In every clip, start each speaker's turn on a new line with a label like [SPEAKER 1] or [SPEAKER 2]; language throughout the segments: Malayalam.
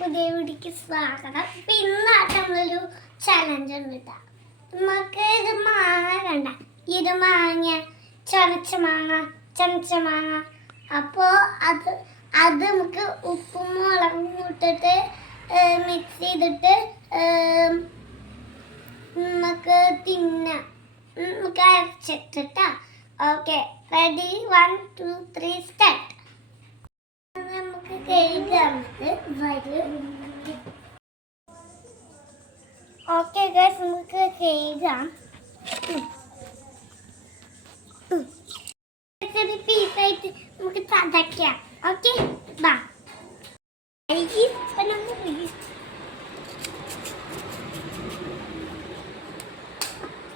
[SPEAKER 1] പുതിയ വീടിക്ക് സ്വാഗതം. അപ്പൊ ഇന്നാട്ട് നമ്മളൊരു ചലഞ്ച് ഉണ്ട്. നമുക്ക് ഇത് മാങ്ങ കണ്ട. ഇത് മാങ്ങ ചനച്ച മാങ്ങ ചനച്ച മാങ്ങ. അപ്പോ അത് അത് നമുക്ക് ഉപ്പും മുളകും ഇട്ടിട്ട് മിക്സ് ചെയ്തിട്ട് നമുക്ക് തിന്നാം നമുക്ക് അരച്ചിട്ടാ okay ready one two three start okay guys നമുക്ക് ചെറിയ പീസായിട്ട് നമുക്ക് ചതയ്ക്കാം ഓക്കെ ബാ ഇപ്പൊ please.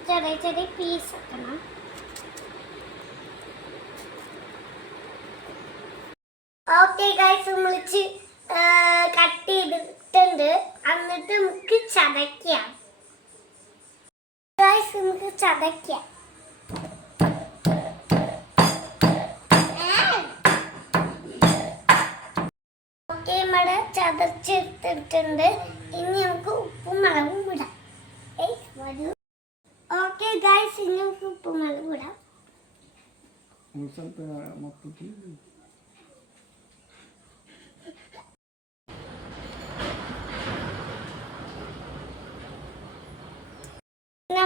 [SPEAKER 1] ചെറിയ ചെറിയ പീസ് ആക്കണം ഓക്കെ ഗൈസ് വിളിച്ച് കട്ട് ചെയ്തിട്ടുണ്ട്. എന്നിട്ട് നമുക്ക് ചതയ്ക്കാം. ഗൈസ് നമുക്ക് ചതയ്ക്കാം. ചതച്ചെടുത്തിട്ടുണ്ട്. ഇനി നമുക്ക് ഉപ്പും മുളകും വരൂ. ഓക്കെ ഗൈസ് ഇനി നമുക്ക് ഉപ്പും മുളകും
[SPEAKER 2] ഇടാം മൊത്തത്തിൽ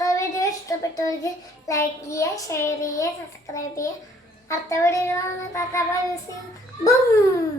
[SPEAKER 1] ഇന്നത്തെ വീഡിയോ ഇഷ്ടപ്പെട്ടവർക്ക് ലൈക്ക് ചെയ്യുക ഷെയർ ചെയ്യുക സബ്സ്ക്രൈബ് ചെയ്യുക. അടുത്ത വീഡിയോ ബും.